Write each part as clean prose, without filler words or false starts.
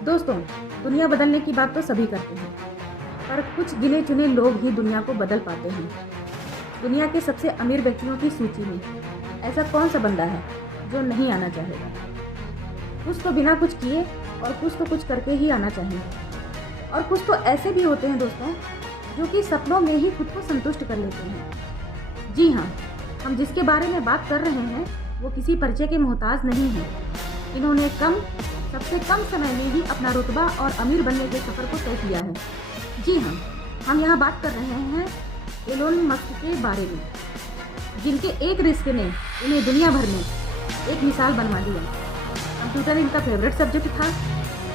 दोस्तों, दुनिया बदलने की बात तो सभी करते हैं, पर कुछ गिने चुने लोग ही दुनिया को बदल पाते हैं। दुनिया के सबसे अमीर व्यक्तियों की सूची में ऐसा कौन सा बंदा है जो नहीं आना चाहेगा? कुछ तो बिना कुछ किए और कुछ करके ही आना चाहेंगे। और कुछ तो ऐसे भी होते हैं दोस्तों, जो कि सपनों में ही खुद को संतुष्ट कर लेते हैं। जी हाँ, हम जिसके बारे में बात कर रहे हैं वो किसी परिचय के मोहताज नहीं है। इन्होंने सबसे कम समय में ही अपना रुतबा और अमीर बनने के सफ़र को तय किया है। जी हाँ, हम यहाँ बात कर रहे हैं एलोन मस्क के बारे में, जिनके एक रिस्क ने इन्हें दुनिया भर में एक मिसाल बनवा दिया। कंप्यूटर इनका फेवरेट सब्जेक्ट था।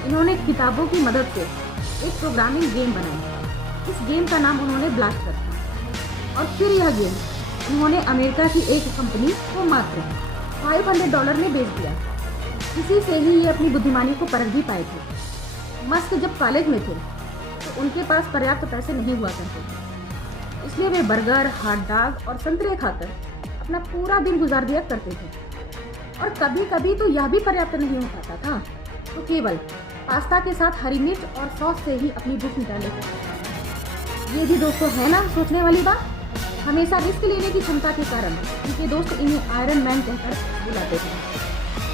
इन्होंने किताबों की मदद से एक प्रोग्रामिंग गेम बनाया। इस गेम का नाम उन्होंने ब्लास्ट रखा और फिर यह गेम उन्होंने अमेरिका की एक कंपनी को मात्र $500 में बेच दिया। इसी से ही ये अपनी बुद्धिमानी को परख भी पाए थे। मस्क जब कॉलेज में थे तो उनके पास पर्याप्त पैसे नहीं हुआ करते थे, इसलिए वे बर्गर, हॉट डॉग और संतरे खाकर अपना पूरा दिन गुजार दिया करते थे। और कभी कभी तो यह भी पर्याप्त नहीं हो पाता था, तो केवल पास्ता के साथ हरी मिर्च और सॉस से ही अपनी भूख मिटा लेते थे। ये भी दोस्तों है ना सोचने वाली बात। हमेशा रिस्क लेने की क्षमता के कारण इनके दोस्त इन्हें आयरन मैन कहकर बुलाते थे।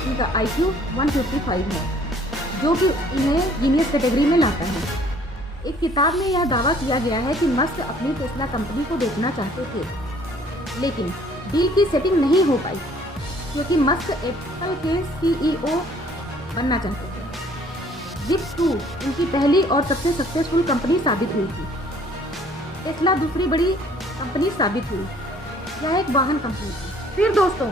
इनका IQ 155 है, जो कि इन्हें जीनियस कैटेगरी में लाता है। एक किताब में यह दावा किया गया है कि मस्क अपनी टेस्ला कंपनी को बेचना चाहते थे, लेकिन डील की सेटिंग नहीं हो पाई क्योंकि मस्क एप्पल के CEO बनना चाहते थे। Zip2 उनकी पहली और सबसे सक्सेसफुल कंपनी साबित हुई थी। टेस्ला दूसरी बड़ी कंपनी साबित हुई। यह एक वाहन कंपनी थी। फिर दोस्तों,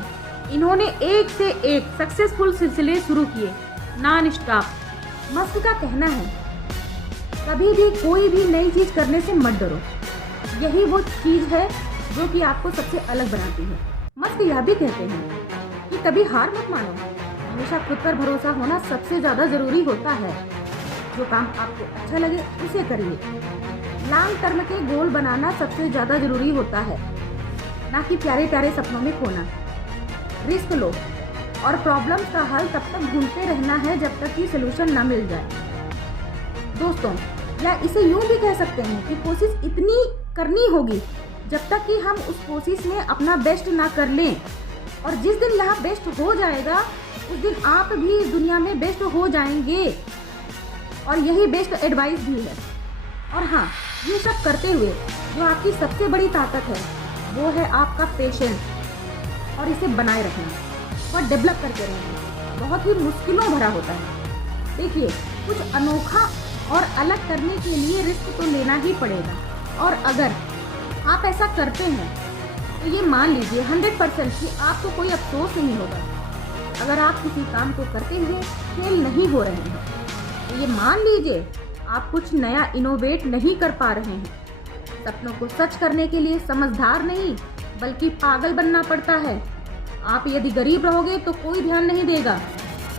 इन्होंने एक से एक सक्सेसफुल सिलसिले शुरू किए नॉन स्टॉप। मस्क का कहना है, कभी भी कोई भी नई चीज़ करने से मत डरो। यही वो चीज़ है जो कि आपको सबसे अलग बनाती है। मस्क यह भी कहते हैं कि कभी हार मत मानो। हमेशा खुद पर भरोसा होना सबसे ज़्यादा ज़रूरी होता है। जो काम आपको अच्छा लगे उसे करिए। लॉन्ग टर्म के गोल बनाना सबसे ज़्यादा ज़रूरी होता है, ना कि प्यारे प्यारे सपनों में खोना। रिस्क लो और प्रॉब्लम्स का हल तब तक ढूंढते रहना है जब तक कि सलूशन ना मिल जाए। दोस्तों, या इसे यूं भी कह सकते हैं कि कोशिश इतनी करनी होगी जब तक कि हम उस कोशिश में अपना बेस्ट ना कर लें, और जिस दिन यह बेस्ट हो जाएगा उस दिन आप भी इस दुनिया में बेस्ट हो जाएंगे। और यही बेस्ट एडवाइस भी है। और हाँ, ये सब करते हुए जो आपकी सबसे बड़ी ताकत है वो है आपका पेशेंस, और इसे बनाए रखना और डेवलप करके रहना बहुत ही मुश्किलों भरा होता है। देखिए, कुछ अनोखा और अलग करने के लिए रिस्क तो लेना ही पड़ेगा, और अगर आप ऐसा करते हैं तो ये मान लीजिए 100% कि आपको कोई अफसोस नहीं होगा। अगर आप किसी काम को करते हुए फेल नहीं हो रहे हैं तो ये मान लीजिए आप कुछ नया इनोवेट नहीं कर पा रहे हैं। सपनों को सच करने के लिए समझदार नहीं बल्कि पागल बनना पड़ता है। आप यदि गरीब रहोगे तो कोई ध्यान नहीं देगा।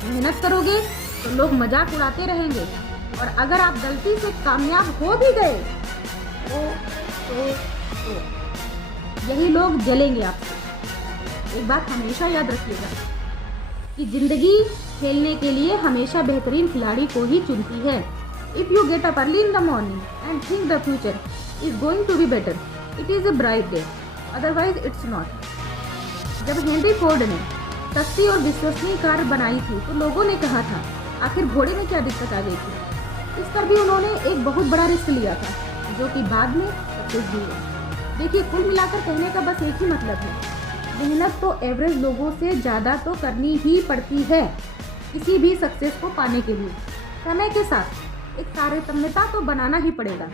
मेहनत करोगे तो लोग मजाक उड़ाते रहेंगे, और अगर आप गलती से कामयाब हो भी गए तो यही लोग जलेंगे आपसे। एक बात हमेशा याद रखिएगा कि जिंदगी खेलने के लिए हमेशा बेहतरीन खिलाड़ी को ही चुनती है। If you get up early in the morning and think the future is going to be better, it is a bright day, otherwise it's not. जब हेनरी फोर्ड ने सस्ती और विश्वसनीय कार बनाई थी तो लोगों ने कहा था, आखिर घोड़े में क्या दिक्कत आ गई थी। इस पर भी उन्होंने एक बहुत बड़ा रिस्क लिया था, जो कि बाद में सक्सेस भी हुआ। देखिए, कुल मिलाकर कहने का बस एक ही मतलब है, मेहनत तो एवरेज लोगों से ज़्यादा तो करनी ही पड़ती है किसी भी सक्सेस को पाने के लिए। समय के साथ एक तारतम्यता तो बनाना ही पड़ेगा।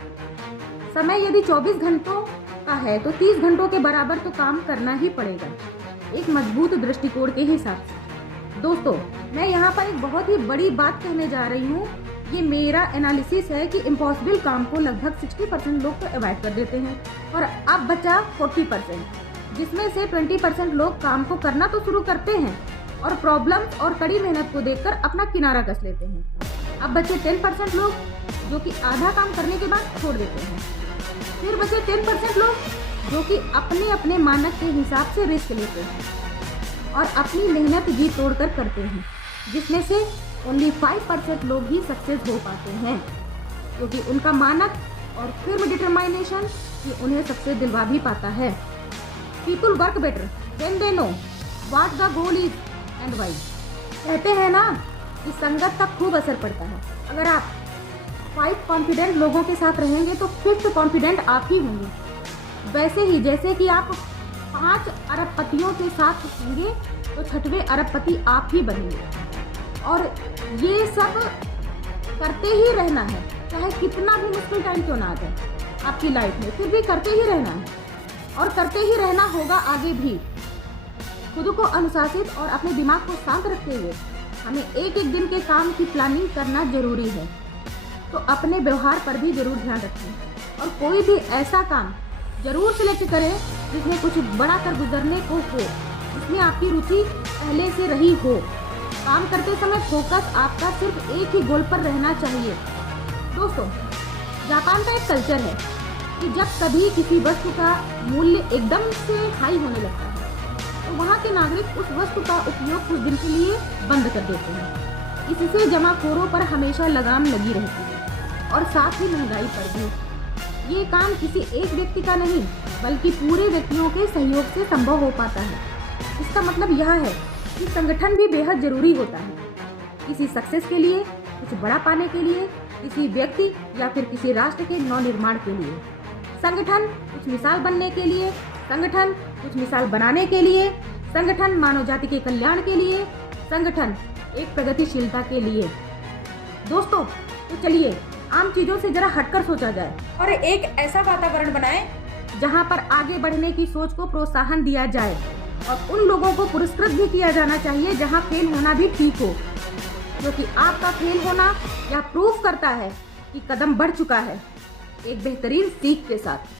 समय यदि 24 घंटों का है तो 30 घंटों के बराबर तो काम करना ही पड़ेगा, एक मजबूत दृष्टिकोण के हिसाब से। दोस्तों, मैं यहाँ पर एक बहुत ही बड़ी बात कहने जा रही हूँ। ये मेरा एनालिसिस है कि इम्पॉसिबल काम को लगभग 60% लोग तो अवॉइड कर देते हैं, और अब बचा 40%, जिसमें से 20% लोग काम को करना तो शुरू करते हैं और प्रॉब्लम्स और कड़ी मेहनत को देखकर अपना किनारा कस लेते हैं। अब बचे 10% लोग जो कि आधा काम करने के बाद छोड़ देते हैं। फिर बचे 10% लोग जो कि अपने अपने मानक के हिसाब से रिस्क लेते हैं और अपनी मेहनत जी तोड़कर करते हैं, जिसमें से ओनली 5% लोग ही सक्सेस हो पाते हैं, क्योंकि उनका मानक और फिर डिटरमाइनेशन कि उन्हें सक्सेस दिलवा भी पाता है। People work better when they know what the goal is and why. कहते हैं ना कि संगत का खूब असर पड़ता है। अगर आप 5 कॉन्फिडेंट लोगों के साथ रहेंगे तो 5th कॉन्फिडेंट आप ही होंगे। वैसे ही जैसे कि आप 5 अरबपतियों के साथ होंगे तो 6वें अरबपति आप ही बनेंगे। और ये सब करते ही रहना है, चाहे कितना भी मुश्किल टाइम क्यों ना आ जाए आपकी लाइफ में, फिर भी करते ही रहना है और करते ही रहना होगा आगे भी। खुद को अनुशासित और अपने दिमाग को शांत रखते हुए हमें एक एक दिन के काम की प्लानिंग करना जरूरी है। तो अपने व्यवहार पर भी जरूर ध्यान रखें और कोई भी ऐसा काम जरूर सिलेक्ट करें जिसमें कुछ बड़ा कर गुजरने को हो, जिसमें आपकी रुचि पहले से रही हो। काम करते समय फोकस आपका सिर्फ एक ही गोल पर रहना चाहिए। दोस्तों, जापान का एक कल्चर है कि जब कभी किसी वस्तु का मूल्य एकदम से हाई होने लगता है तो वहाँ के नागरिक उस वस्तु का उपयोग कुछ दिन के लिए बंद कर देते हैं। इससे जमाखोरों पर हमेशा लगाम लगी रहती है और साथ ही महंगाई पर भी। ये काम किसी एक व्यक्ति का नहीं बल्कि पूरे व्यक्तियों के सहयोग से संभव हो पाता है। इसका मतलब यह है कि संगठन भी बेहद जरूरी होता है, किसी सक्सेस के लिए, कुछ बड़ा पाने के लिए, किसी व्यक्ति या फिर किसी राष्ट्र के नवनिर्माण के लिए। संगठन कुछ मिसाल बनने के लिए, संगठन कुछ मिसाल बनाने के लिए, संगठन मानव जाति के कल्याण के लिए, संगठन एक प्रगतिशीलता के लिए। दोस्तों, तो चलिए आम चीजों से जरा हटकर सोचा जाए और एक ऐसा वातावरण बनाएं जहां पर आगे बढ़ने की सोच को प्रोत्साहन दिया जाए और उन लोगों को पुरस्कृत भी किया जाना चाहिए जहां फेल होना भी ठीक हो, क्योंकि आपका फेल होना यह प्रूफ करता है कि कदम बढ़ चुका है एक बेहतरीन सीख के साथ।